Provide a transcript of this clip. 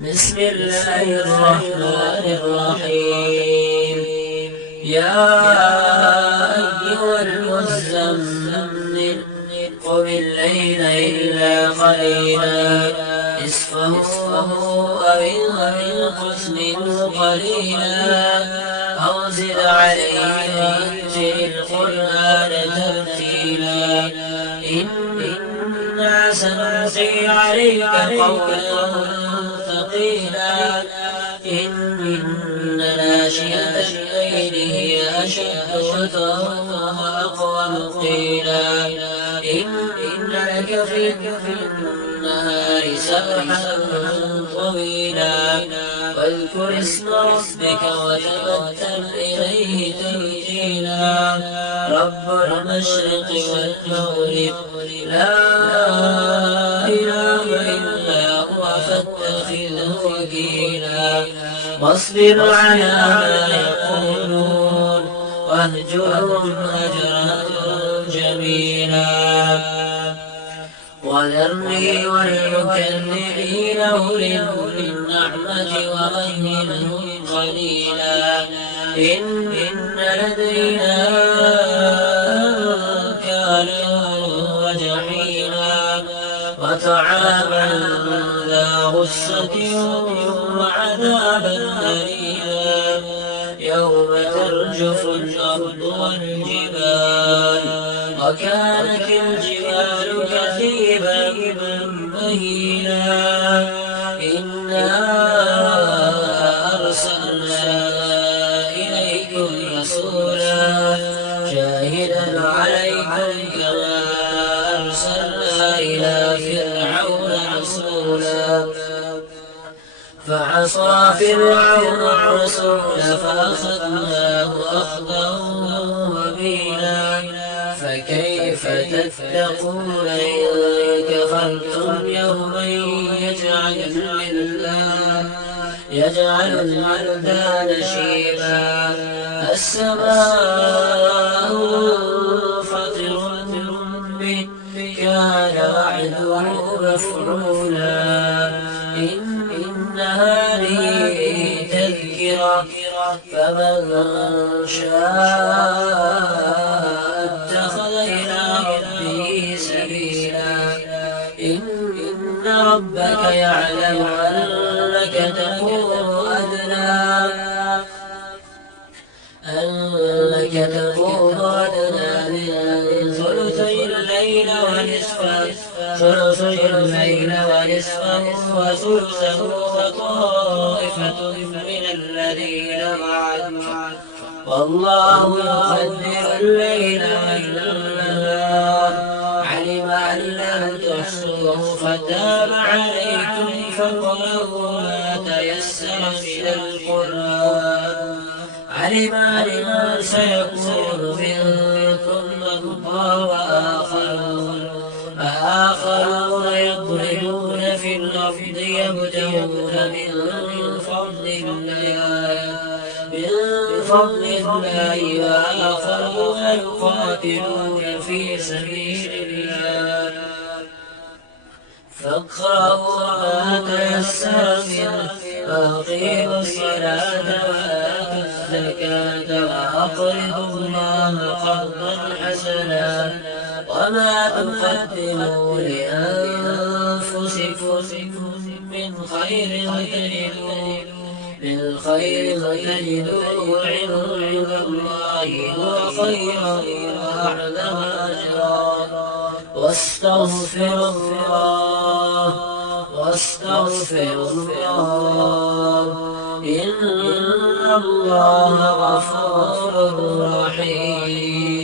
بسم الله الرحمن الرحيم. يا أيها المزمل قم الليل إلا قليلا نصفه أو انقص منه قليلا أو زد عليه ورتل القرآن ترتيلا إنا سنلقي عليك قولا ثقيلا إن ناشئة الليل هي أشد وطئا وأقوم قيلا إن لك في النهار سبحا طويلا واذكر اسم ربك وتبتل إليه تبتيلا رب المشرق والمغرب لا إله إلا هو فاتخذه وكيلا واصبر على ما يقولون واهجرهم هجرا جميلا وذرني والمكذبين أولي النعمة ومهلهم قليلا إن لدينا أنكالا وجحيما وطعاما ذا غصة وعذابا أليما يوم ترجف الأرض والجبال وكانت الجبال كثيبا مهيلا إنا أرسلنا إليكم رسولا شاهدا عليكم كما أرسلنا إلى فرعون رسولا فعصى فرعون الرسول فأخذناه أخذا وبيلا فكيف تتقون إن كفرتم يوما يجعل الولدان شيبا السماء منفطر به كان وعده مفعولا إن هذه تذكرة فمن شاء اتخذ إلى ربه سبيلا إن ربك يعلم أنك تقوم أدنى من ثلثي الليل ونصفه وثلثه وطائفة من الذين معك والله يقدر الليل والنهار علم أن لم تحصوه فتاب عليكم فاقرؤوا ما تيسر من القرآن علم أن سيكون منكم مرضى وآخرون يضربون في الأرض يبتغون من فضل الله وآخرون يقاتلون في سبيل الله فاقرأوا ما تيسر منه وأقيموا الصلاة وآتوا الزكاة وأقرضوا الله قرضا حسنا وما تقدموا لأنفسكم من خير تجدوه عند الله هو خيرا وأعظم أجرا واستغفر الله إن الله غفور رحيم.